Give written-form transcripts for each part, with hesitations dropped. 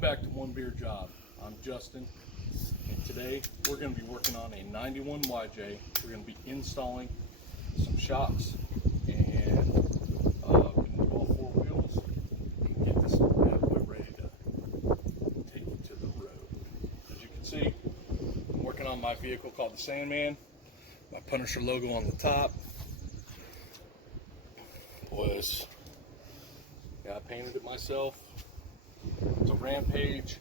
Welcome back to One Beer Job. I'm Justin, and today we're going to be working on a 91 YJ. We're going to be installing some shocks, and we're going to do all four wheels and get this bad boy ready to take it to the road. As you can see, I'm working on my vehicle called the Sandman. My Punisher logo on the top. I painted it myself. It's a Rampage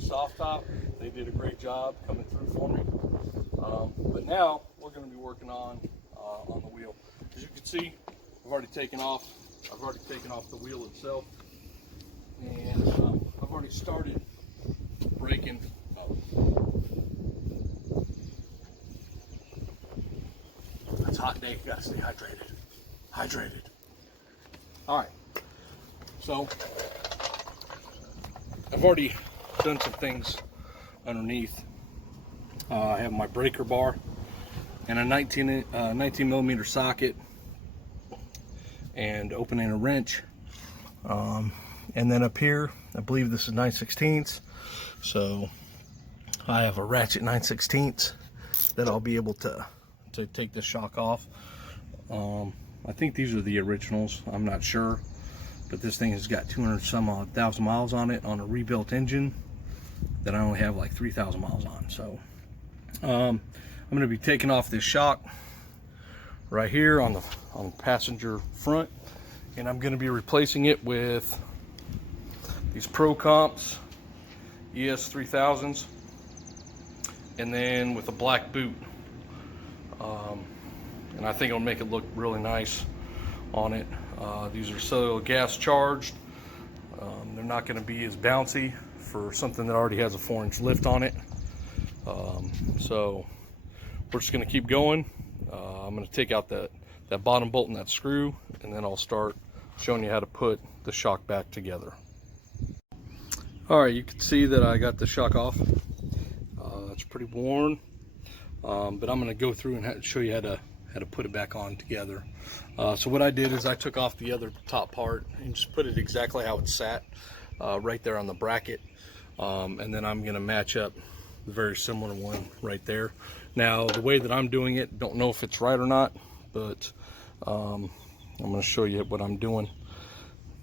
soft top. They did a great job coming through for me. But now we're going to be working on the wheel. As you can see, I've already taken off the wheel itself, and I've already started breaking. It's a hot day. You gotta stay hydrated. All right. So I've already done some things underneath. I have my breaker bar and a 19 millimeter socket and opening a wrench. And then up here, I believe this is 9/16. So I have a ratchet 9/16 that I'll be able to take this shock off. I think these are the originals. I'm not sure. But this thing has got 200-some-odd-thousand miles on it on a rebuilt engine that I only have like 3,000 miles on. So I'm going to be taking off this shock right here on the passenger front, and I'm going to be replacing it with these ProComps ES 3000s, and then with a black boot. And I think it'll make it look really nice on it. These are cellular gas charged. They're not going to be as bouncy for something that already has a 4-inch lift on it. So we're just going to keep going. I'm going to take out that bottom bolt and that screw, and then I'll start showing you how to put the shock back together. All right, you can see that I got the shock off. It's pretty worn, but I'm going to go through and show you how to put it back on together. So what I did is I took off the other top part and just put it exactly how it sat, right there on the bracket. And then I'm going to match up the very similar one right there. Now, the way that I'm doing it, don't know if it's right or not, but I'm going to show you what I'm doing.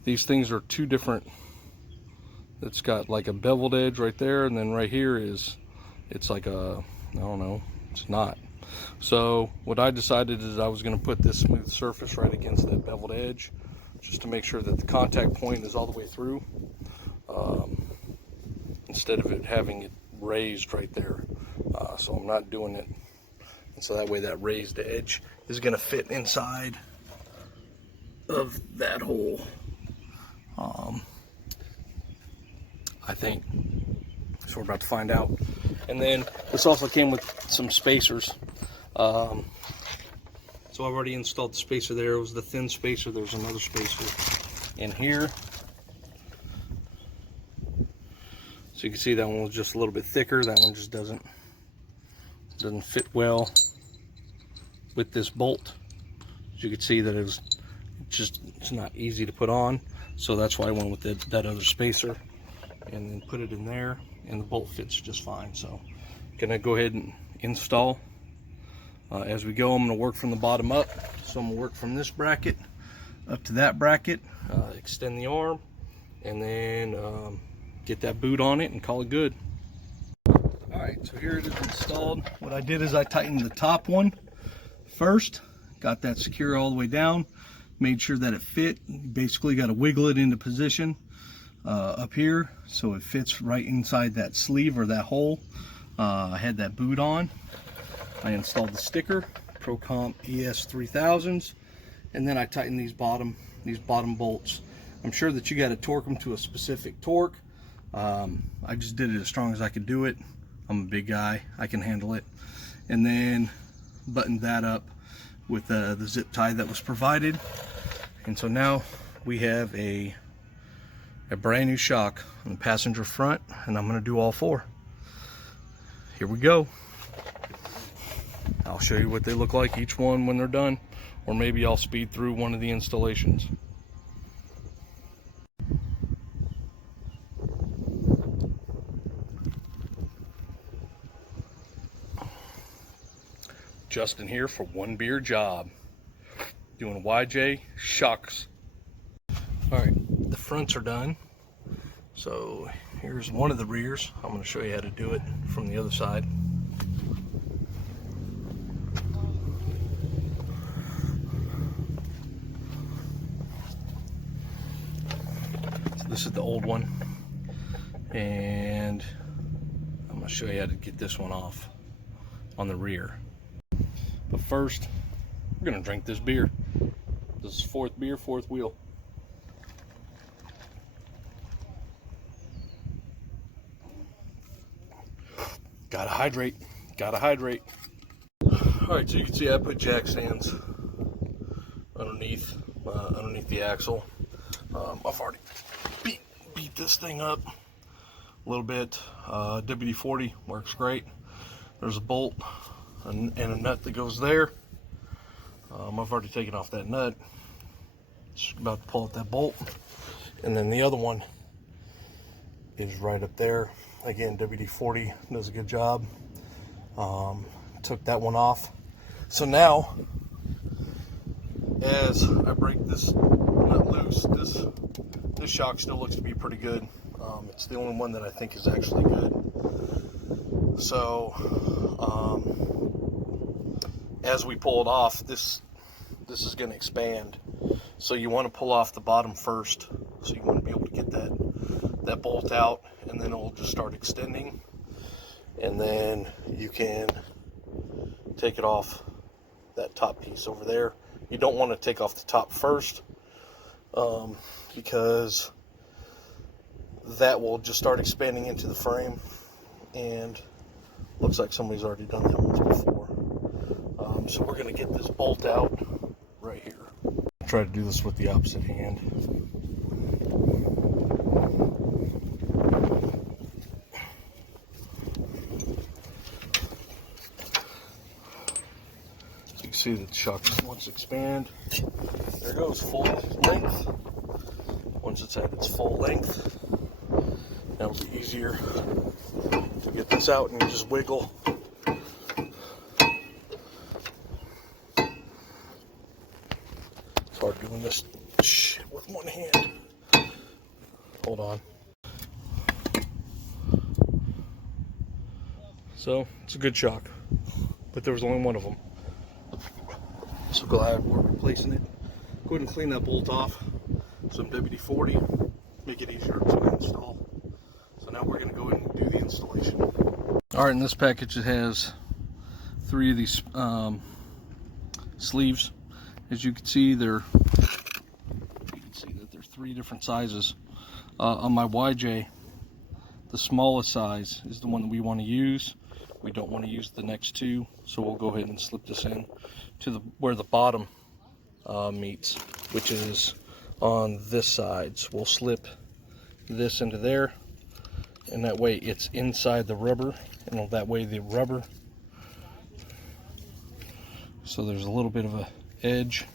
These things are two different. It's got like a beveled edge right there, and then right here it's like a, I don't know, it's not. So what I decided is I was going to put this smooth surface right against that beveled edge, just to make sure that the contact point is all the way through, instead of it having it raised right there. So I'm not doing it, and so that way that raised edge is going to fit inside of that hole. I think. So we're about to find out. And then this also came with some spacers. So I've already installed the spacer there. It was the thin spacer. There's another spacer in here. So you can see that one was just a little bit thicker. That one just doesn't fit well with this bolt. As you can see that it's not easy to put on. So that's why I went with that other spacer and then put it in there, and the bolt fits just fine. So I'm gonna go ahead and install. As we go, I'm going to work from the bottom up. So I'm going to work from this bracket up to that bracket, extend the arm, and then get that boot on it and call it good. All right, so here it is installed. What I did is I tightened the top one first, got that secure all the way down, made sure that it fit. You basically got to wiggle it into position up here so it fits right inside that sleeve or that hole. I had that boot on. I installed the sticker, ProComp ES 3000s, and then I tightened these bottom bolts. I'm sure that you got to torque them to a specific torque. I just did it as strong as I could do it. I'm a big guy, I can handle it. And then buttoned that up with the zip tie that was provided. And so now we have a brand new shock on the passenger front, and I'm going to do all four. Here we go. I'll show you what they look like, each one, when they're done, or maybe I'll speed through one of the installations. Justin here for One Beer Job, doing YJ shocks. All right, the fronts are done. So here's one of the rears. I'm going to show you how to do it from the other side. So this is the old one, and I'm going to show you how to get this one off on the rear. But first, we're gonna drink this beer. This is fourth beer, fourth wheel. Gotta hydrate, gotta hydrate. All right, so you can see I put jack stands underneath the axle. I've already beat this thing up a little bit. WD-40 works great. There's a bolt and a nut that goes there. I've already taken off that nut. Just about to pull out that bolt. And then the other one is right up there. Again, WD-40 does a good job. Took that one off. So now, as I break this nut loose, this shock still looks to be pretty good. It's the only one that I think is actually good. So, as we pull it off, this is going to expand. So you want to pull off the bottom first. So you want to be able to get that bolt out, and then it will just start extending. And then you can take it off that top piece over there. You don't want to take off the top first, because that will just start expanding into the frame, and looks like somebody's already done that once before. So we're going to get this bolt out right here. Try to do this with the opposite hand. So you can see that the shock just wants to expand. There it goes, full length. Once it's at its full length, that'll be easier to get this out, and you just wiggle. Hard doing this shit with one hand. Hold on. So it's a good shock, but there was only one of them. So glad we're replacing it. Go ahead and clean that bolt off. Some WD-40, make it easier to install. So now we're going to go ahead and do the installation. All right, in this package it has 3 of these sleeves. As you can see, they're 3 different sizes. On my YJ, the smallest size is the one that we want to use. We don't want to use the next 2, so we'll go ahead and slip this in to where the bottom meets, which is on this side. So we'll slip this into there, and that way it's inside the rubber, and that way the rubber, so there's a little bit of a edge,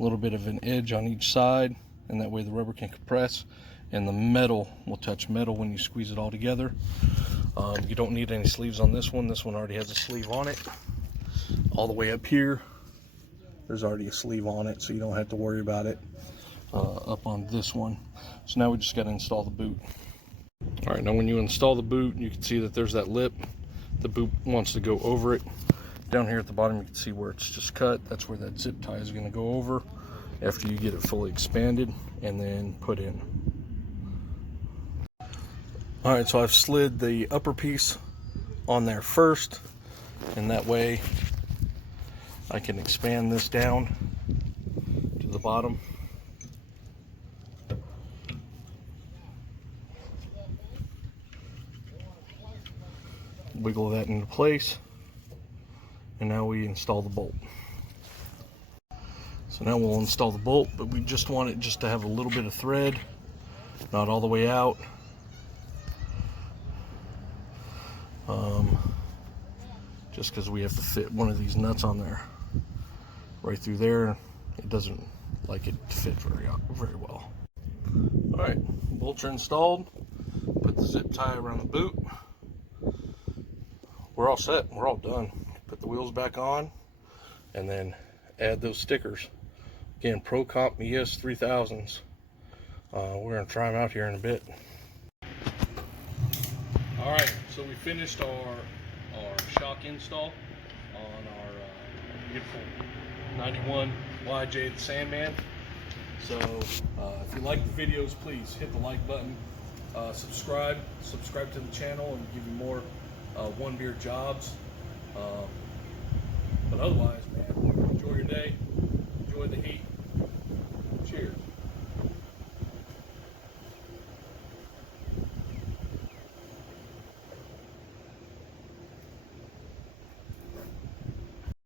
a little bit of an edge on each side, and that way the rubber can compress, and the metal will touch metal when you squeeze it all together. You don't need any sleeves on this one. This one already has a sleeve on it. All the way up here, there's already a sleeve on it, so you don't have to worry about it up on this one. So now we just got to install the boot. All right, now when you install the boot, you can see that there's that lip. The boot wants to go over it. Down here at the bottom, you can see where it's just cut. That's where that zip tie is going to go over after you get it fully expanded and then put in. All right, so I've slid the upper piece on there first, and that way I can expand this down to the bottom. Wiggle that into place. And now we install the bolt. So now we'll install the bolt, but we just want it just to have a little bit of thread, not all the way out. Just because we have to fit one of these nuts on there, right through there. It doesn't like it to fit very well. All right, bolts are installed. Put the zip tie around the boot. We're all set. We're all done. put the wheels back on, and then add those stickers. Again, ProComp ES 3000s. We're going to try them out here in a bit. Alright, so we finished our shock install on our beautiful 91 YJ the Sandman. So if you like the videos, please hit the like button, subscribe to the channel, and give you more one beer jobs. But otherwise, man,